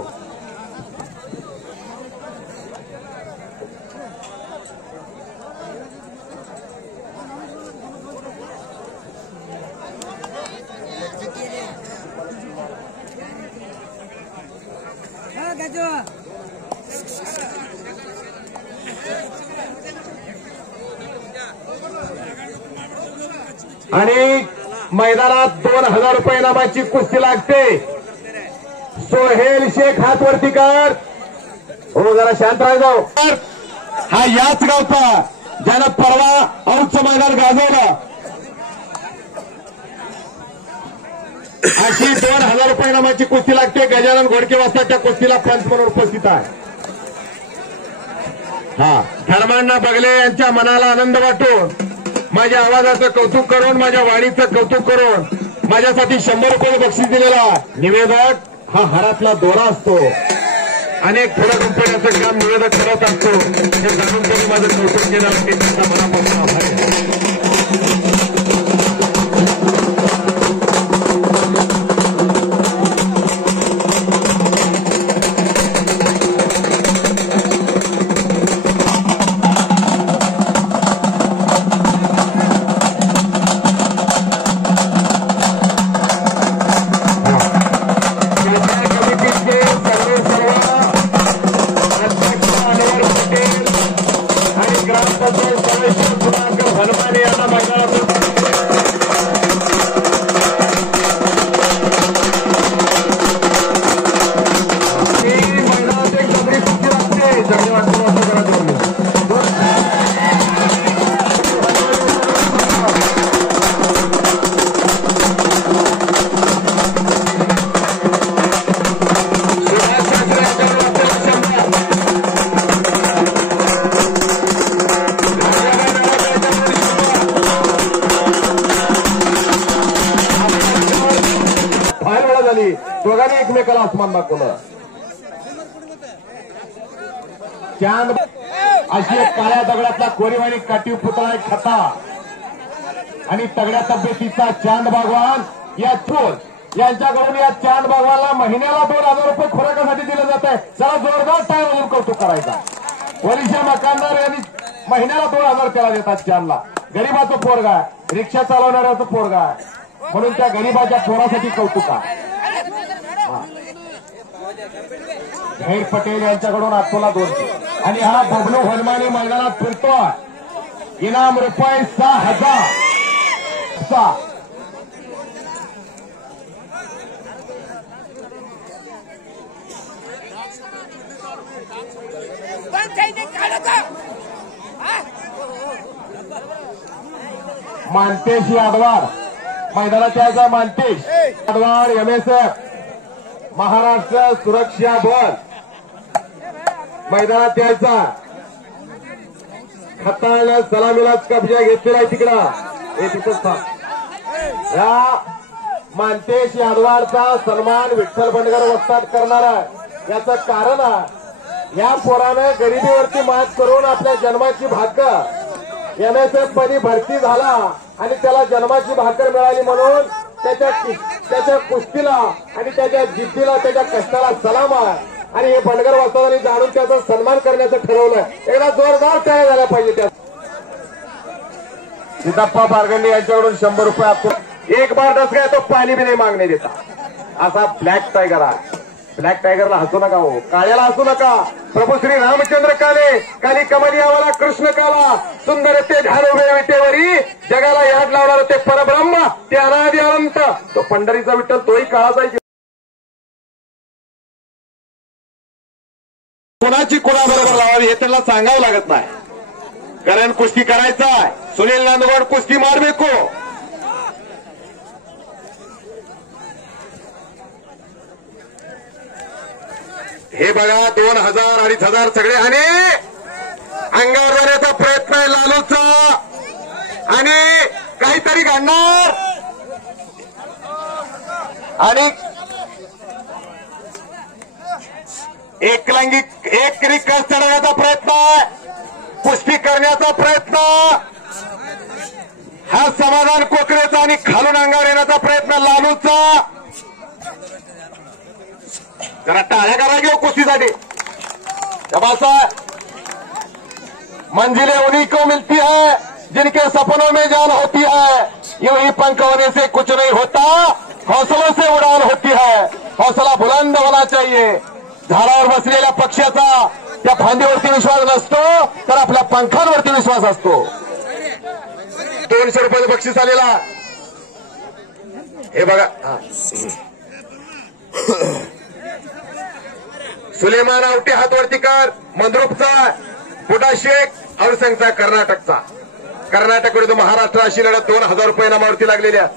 आणि मैदानात 2000 रुपये नामाची कुस्ती लागते. सोहेल शेख हातवरतीकार. हो जरा शांत राहायचो. हा याच गावचा ज्यानं परवा औचं मैदान गाजवलं. अशी 2000 रुपये नामाची कुस्ती लागते. गजानन घोडके वाजता त्या कुस्तीला पंच म्हणून उपस्थित आहे. हा, धर्मांना बगले यांच्या मनाला आनंद वाटून, माझ्या आवाजाचं कौतुक करून, माझ्या वाणीचं कौतुक करून माझ्यासाठी 100 रुपये बक्षीस दिलेला निवेदक हा हारातला दोरा असतो. अनेक थोड्या कंपन्यांचं काम निवेदक करत असतो. हे जाणून त्यांनी माझं कौतुक केलं आणि त्यांचा मनापासून आभार आहे. दोघांनी एकमेकाला आसमान दाखवलं. चांद अशी एक काळ्या दगडातला कोरीवाणी काटीव पुतळा एक खता आणि तगड्या तब्येतीचा चांद भगवान या चोर यांच्याकडून या चांद भगवानला महिन्याला 2000 रुपये खुराकासाठी दिलं जात आहे. चला जोरदार टाळ्या वाजवून कौतुक करायचा. वलिशा मकानदार यांनी महिन्याला 2000 त्याला देतात. चांदला गरीबाचं पोरगा आहे, रिक्षा चालवणाऱ्याचं पोरगा आहे, म्हणून त्या गरीबाच्या पोरासाठी कौतुक आहे. धैर पटेल यांच्याकडून आत्तोला 200 आणि हा बबलू हनुमाने मैदानात फिरतोय. इनाम रुपये 6000. मानतेश यादवार मैदानात यायचा. मानतेश यादवार MSF महाराष्ट्र सुरक्षा बल मैदानात यायचा. खताळ्याने सलामीलाच कब्जा घेतलेला आहे तिकडं. हे तिथंच या मानतेश यादवारचा सन्मान विठ्ठल बंडगर वस्ताद करणार आहे. याचं कारण आहे या पोरानं गरिबीवरती मात करून आपल्या जन्माची भाकर MSF मध्ये भरती झाला आणि त्याला जन्माची भाकर मिळाली म्हणून त्याच्या कुस्तीला आणि त्याच्या जिद्दीला त्याच्या कष्टाला सलाम आहे. आणि हे बंडगर वस्तादांनी जाणून त्याचा सन्मान करण्याचं ठरवलंय. एकदा जोरदार टाळ्या झाल्या पाहिजे. त्या सिद्धप्पा बारगंडी यांच्याकडून 100 रुपये आपको. एक बार दस गया तो पाणी भी नाही मागणे देता. असा ब्लॅक टायगर आहे. ब्लॅक टायगरला हसू नका हो, काळ्याला हसू नका. प्रभू श्री रामचंद्र काले काली कमलियावाला कृष्ण काला सुंदर ते झाडोबे विटेवरी जगाला याद लावणार ते परब्रह्म ते अनादि अनंत तो पंढरीचा विठ्ठल तोही काळाचा. कोणाची कोणाबरोबर लावावी हे त्यांना सांगावं लागत नाही, कारण कुस्ती करायचा आहे. सुनील नांदगड कुस्ती मारಬೇಕು. हे बघा 2000 2500 सगळे आणि अंगावर जाण्याचा प्रयत्न आहे लालूचा आणि काहीतरी घडणार आणि एक रिकस चढवण्याचा प्रयत्न, कुस्ती करण्याचा प्रयत्न, हा समाधान कोकरेचा आणि खालून अंगावर येण्याचा प्रयत्न लालूचा. जरा टाळ्या करा घेऊ कुस्तीसाठी. मंजिलें उन्हीं को मिलती है जिनके सपनों में जान होती है. यूं ही पंख होने से कुछ नहीं होता, हौसलों से उड़ान होती है. हौसला बुलंद होना चाहिए. झाडावर बसलेल्या पक्ष्याचा त्या फांदीवरती विश्वास नसतो तर आपल्या पंखांवरती विश्वास असतो. 200 रुपये बक्षीस आलेला. हे बघा सुलेमान आवटे हातवरतीकर मंद्रुपचा, बुटा शेख अवसंगचा कर्नाटकचा. कर्नाटक विरुद्ध महाराष्ट्र अशी लढत 2000 रुपये नामावरती लागलेल्या.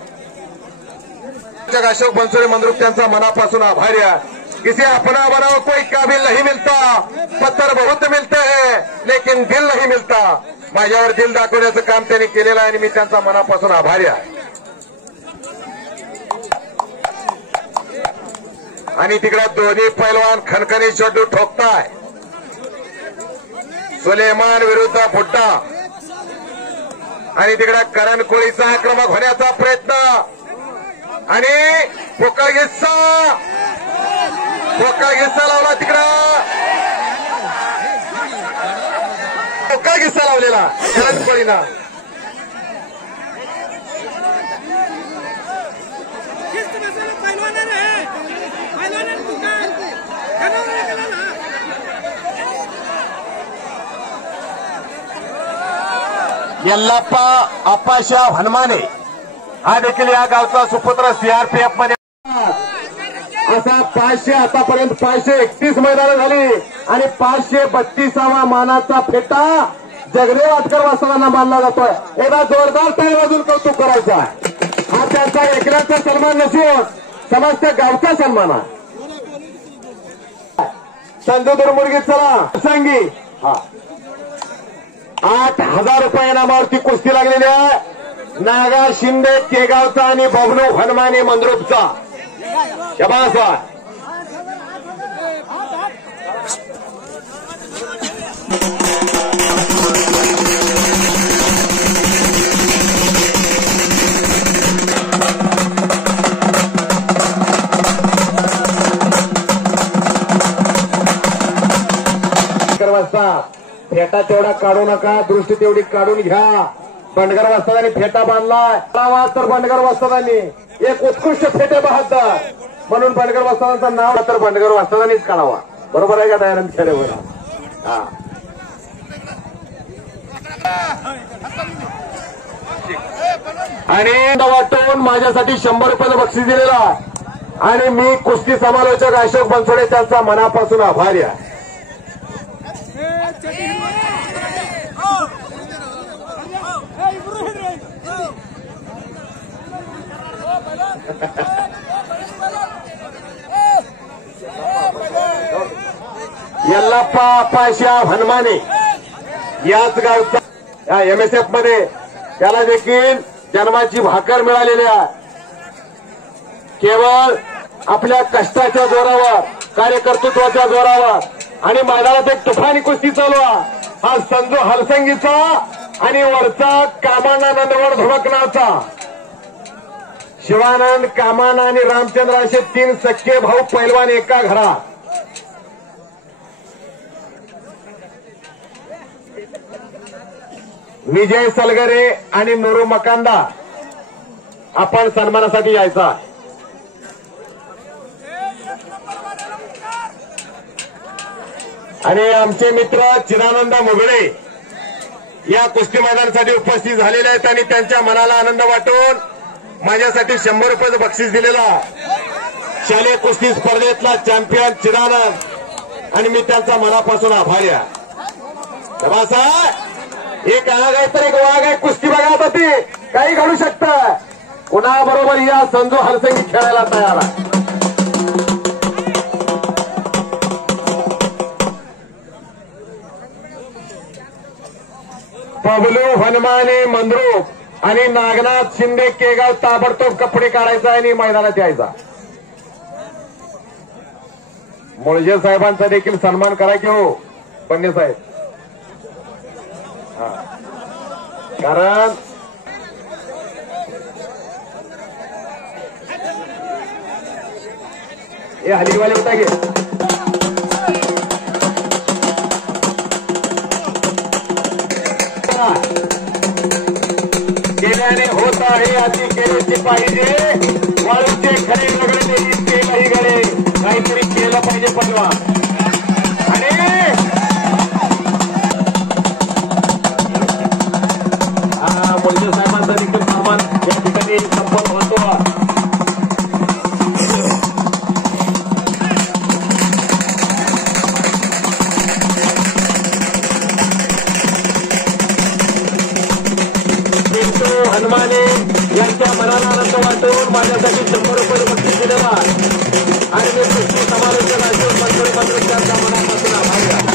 अशोक बनसोडे मंद्रुप त्यांचा मनापासून आभारी आहे. किसी अपना बनाओ कोई काबिल नहीं मिलता, पत्थर बहुत मिलते हैं लेकिन दिल नहीं मिलता. माझ्यावर दिल दाखवण्याचं काम त्यांनी केलेलं आहे आणि मी त्यांचा मनापासून आभारी आहे. आणि तिकडे दोन्ही पैलवान खणखणी शेड्यू ठोकताय. सुलेमान विरुद्ध फुट्टा आणि तिकडे करण कोळीचा आक्रमक होण्याचा प्रयत्न आणि पोकळ गिस्सा लावला. तिकडं पोकळ गिस्सा लावलेला करण कोळीना. यल्लाप्पा आप्पाशाह हनुमाने हा देखील या गावचा सुपुत्र सीआरपीएफ मध्ये. असा 500 आतापर्यंत 531 मैदानं झाली आणि 532वा मानाचा फेटा जगदेव आटकर वासवांना मानला जातोय. एकदा जोरदार टाळी वाजून कौतुक करायचा. हा त्यांचा एकल्याचा सन्मान नसून समस्त गावचा सन्मान आहे. संजू दुर्मुर्गी चला सांगी. हा 8,000 रुपये इनामावरती कुस्ती लागलेली आहे. नागा शिंदे केगावचा आणि बबलू हनुमाने मंद्रुपचा. शाबास. फेटा तेवढा काढू नका, दृष्टी तेवढी काढून घ्या. बंडगर वस्तादांनी फेटा बांधलाय तर बंडगर वस्तादांनी एक उत्कृष्ट फेटे बहादर म्हणून बंडगर वस्तादांचं नाव तर बंडगर वस्तादांनीच काढावा. बरोबर आहे का दयानंद खेडेवर? हा आणि वाटून माझ्यासाठी 100 रुपयाचं बक्षीस दिलेला आणि मी कुस्ती समालोचक अशोक बनसोडे त्यांचा मनापासून आभारी आहे. यल्लाप्पा आप्पाशाह हनुमाने याच गावचा एमएसएफ मध्ये त्याला देखील जन्माची भाकर मिळालेली आहे. केवळ आपल्या कष्टाच्या जोरावर, कार्यकर्तृत्वाच्या जोरावर आणि मैदानात एक तुफानी कुस्ती चालू आहे. हा संजू हलसंगीचा आणि वरचा कामाना नंदवड धुमकनाचा. शिवानंद, कामाना आणि रामचंद्र असे 3 सख्खे भाऊ पैलवान एका घरात. विजय सलगरे आणि नूरू मकांदा आपण सन्मानासाठी यायचा. आणि आमचे मित्र चिदानंद मुगळे या कुस्ती मैदानासाठी उपस्थित झालेले आहेत आणि त्यांच्या मनाला आनंद वाटून माझ्यासाठी 100 रुपयाचं बक्षीस दिलेला. शालेय कुस्ती स्पर्धेतला चॅम्पियन चिदानंद आणि मी त्यांचा मनापासून आभारी आहे. एक आग आहे तर एक वाघ आहे. कुस्ती बघा आता ती काही घडू शकतं. कुणाबरोबर या संजू हलसंगी खेळायला तयार आहे. बबलू हनुमाने मंद्रुप आणि नागनाथ शिंदे केगाव ताबडतोब कपडे काढायचा आणि मैदानात यायचा. मुळजे साहेबांचा देखील सन्मान करा की हो पन्ने साहेब. कारण हे हलीवाले होता की केल्याने होत आहे अति केल्याचे पाहिजे. वाळूचे खरे रगडले केलंही गडे. काहीतरी केलं पाहिजे पनवा. आणि मुळजे साहेबांचा देखील सन्मान या ठिकाणी संपन्न होतो. हनुमाने यांच्या मनाला आनंद वाटून माझ्यासाठी 100 रुपये बक्षीस दिलेला आणि मी कुस्ती समालोचक अशोक बनसोडे मंत्र त्यांच्या मनापासून आभारी आहे.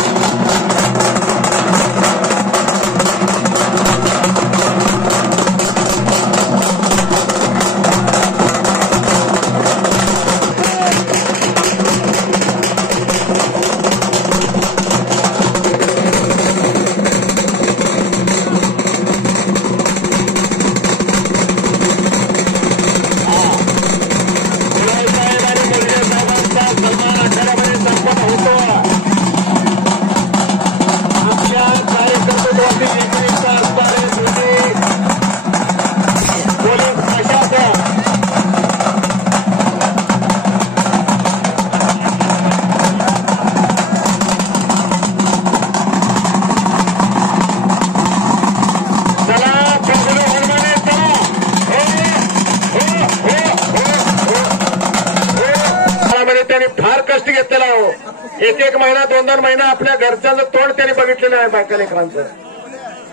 एक महिना 2 महिना आपल्या घरच्यांचं तोंड त्यांनी बघितलेलं आहे बायका लेकरांचं.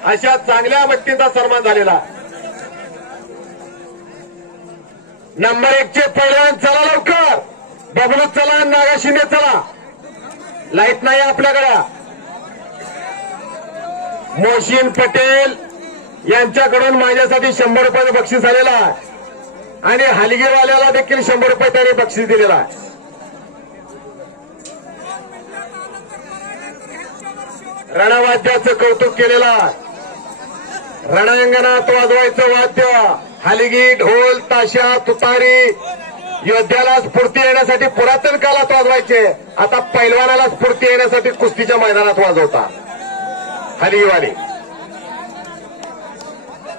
अशा चांगल्या व्यक्तींचा सन्मान झालेला. नंबर 1 चे पैलवान चला लवकर. बबलू चला, नागा शिंदे चला. लाईट नाही आपल्याकडे. मोहसिन पटेल यांच्याकडून माझ्यासाठी 100 रुपयाचं बक्षीस आलेलं आहे आणि हलगीवाल्याला देखील 100 रुपये त्यांनी बक्षीस दिलेलं आहे. रणवाद्याचं कौतुक केलेलं आहे. रणांगणात वाजवायचं वाद्य, हलगी, ढोल, ताशा, तुतारी योद्ध्याला स्फूर्ती येण्यासाठी पुरातन काळात वाजवायचे. आता पैलवानाला स्फूर्ती येण्यासाठी कुस्तीच्या मैदानात वाजवता हलगीवाली.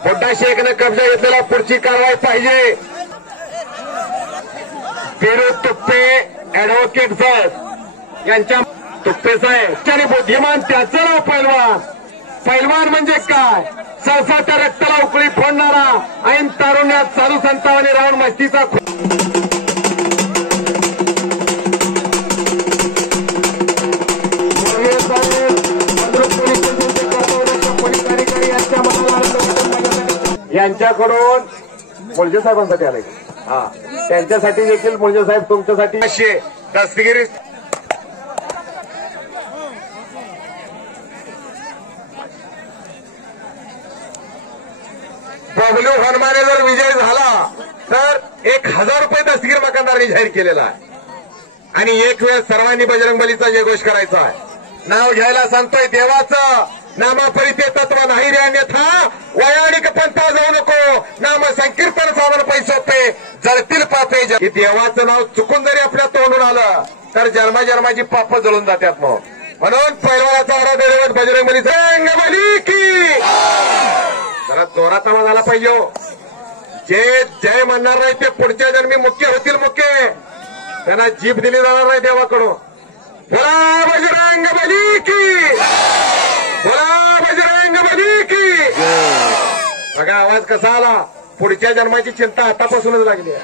बुड्डा शेखनं कब्जा घेतलेला. पुढची कारवाई पाहिजे. पेरू तुप्पे ऍडव्होकेट साहेब यांच्या तुप्पे साहेब त्याने बुद्धिमान त्याचं नाव पैलवान. पैलवान म्हणजे काय? सहसाच्या रक्ताला उकळी फोडणारा ऐन तारुण्यात साधू संतावाने राहून मस्तीचा यांच्याकडून मुलजे साहेबांसाठी आले. हा, त्यांच्यासाठी देखील मुलजे साहेब तुमच्यासाठी दस्तगिरी. बबलू हनुमाने जर विजय झाला तर 1000 रुपये दस्तगीर मकानदारांनी जाहीर केलेला आहे आणि एक वेळ सर्वांनी बजरंगबलीचा जयघोष करायचा आहे. नाव घ्यायला सांगतोय देवाचं. नामापरिते तत्व नाही रे अन्यथा वयानिक पंथा जाऊ नको. नाम संकीर्तन साधन पैसोपे जळतील पापे. देवाचं नाव चुकून जरी आपल्या तोंडून आलं तर जन्माजन्माची पाप जळून जातात. म्हणून पैलवानाचा आराधना बजरंगबली बजरंगबली की जरा जोरात आवाज आला पाहिजे. जे जय म्हणणार नाही ते पुढच्या जन्मी मुख्य होतील. मुख्य त्यांना जीभ दिली जाणार नाही देवाकडून. बोला बजरंगबली की, बोला बजरंगबली की. बघा आवाज कसा आला. पुढच्या जन्माची चिंता आतापासूनच लागली आहे.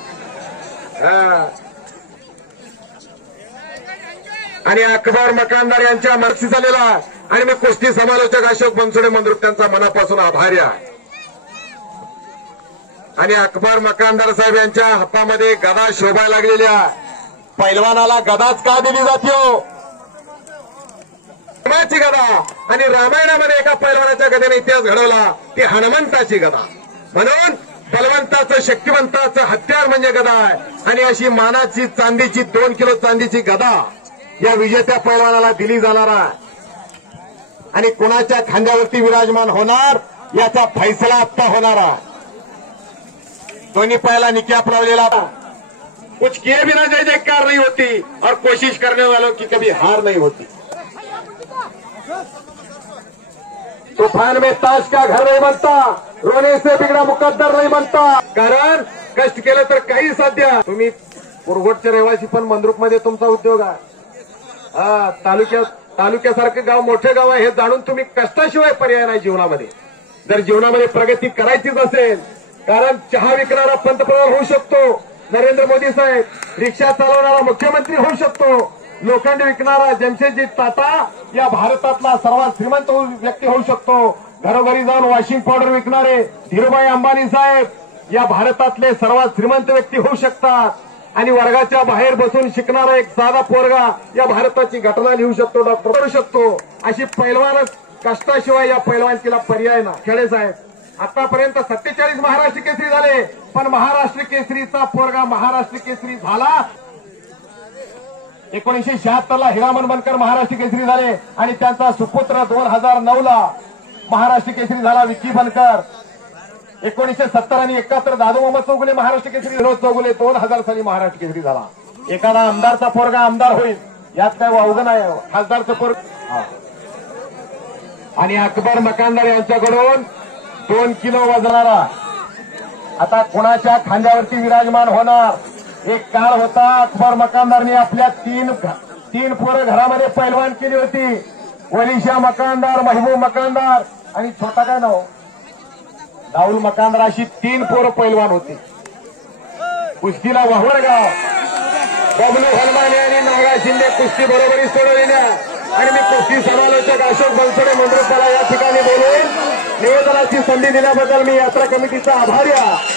आणि अकबर मकानदार यांच्या मर्सी झालेला आणि मी कुस्ती समालोचक अशोक बनसोडे मंद्रुप त्यांचा मनापासून आभारी आहे. आणि अकबर मकानदार साहेब यांच्या हातामध्ये गदा शोभायला लागलेली आहे. पैलवानाला गदाच का दिली जाते हो? रामाची गदा. आणि रामायणामध्ये एका पैलवानाच्या गदेने इतिहास घडवला ती हनुमंताची गदा. म्हणून बलवंताचं शक्तिवंताचं हत्यार म्हणजे गदा आहे. आणि अशी मानाची चांदीची 2 किलो चांदीची गदा या विजेत्या पैलवानाला दिली जाणार आहे. आणि कुणाच्या खांद्यावरती विराजमान होणार याचा फैसला आत्ता होणार आहे. दोन्ही पायाला निकाप लावलेला. कुछ किए बिना जय जयकार नहीं होती और कोशिश करने वालों की कभी हार नहीं होती. तूफान में ताश का घर नहीं बनता, रोने से बिगड़ा मुकद्दर नहीं बनता. कारण कष्ट केलं तर काही साध्य. तुम्ही पुरगोटचे रहिवासी पण मंद्रुपमध्ये तुमचा उद्योग आहे. तालुक्यासारखं गाव मोठे गाव आहे हे जाणून तुम्ही कष्टाशिवाय पर्याय नाही जीवनामध्ये. जर जीवनामध्ये प्रगती करायचीच असेल, कारण चहा विकणारा पंतप्रधान होऊ शकतो नरेंद्र मोदी साहेब, रिक्षा चालवणारा मुख्यमंत्री होऊ शकतो, लोखंड विकणारा जमशेदजी टाटा या भारतातला सर्वात श्रीमंत व्यक्ती होऊ शकतो, घरोघरी जाऊन वॉशिंग पावडर विकणारे धीरूभाई अंबानी साहेब या भारतातले सर्वात श्रीमंत व्यक्ती होऊ शकतात आणि वर्गाच्या बाहेर बसून शिकणारा एक साधा पोरगा या भारताची घटना लिहू शकतो, डॉक्टर करू शकतो. अशी पैलवानच कष्टाशिवाय या पैलवानकीला पर्याय ना. खेडे साहेब आतापर्यंत 47 महाराष्ट्र केसरी झाले, पण महाराष्ट्र केसरीचा पोरगा महाराष्ट्र केसरी झाला 1976 ला हिरामन बनकर महाराष्ट्र केसरी झाले आणि त्यांचा सुपुत्र 2009 ला महाराष्ट्र केसरी झाला विकी बनकर. 1970 आणि 71 दादू मोहम्मद चौगुले महाराष्ट्र केसरी, विनोद चौगुले 2000 साली महाराष्ट्र केसरी झाला. एखादा आमदारचा पोरगा आमदार होईल यात काय वावगं नाही. खासदारचं पोरगा आणि अकबर मकानदार यांच्याकडून 2 किलो वजनारा आता कोणाच्या खांद्यावरती विराजमान होणार. एक काळ होता अकबर मकानदारने आपल्या तीन पोरं घरामध्ये पैलवान केली होती. वलीशा मकानदार, महबूब मकानदार आणि छोटा काय नाव राहुल मकानदार, अशी 3 पोरं पैलवान होती. कुस्तीला वाहवरगाव बबलू हलमाने आणि नागा शिंदे कुस्ती बरोबरी सोडविल्या आणि मी कुस्ती समालोचक अशोक बनसोडे मंडळपाला या ठिकाणी बोलून निवेदनाची संधी दिल्याबद्दल मी यात्रा कमिटीचा आभारी आहे.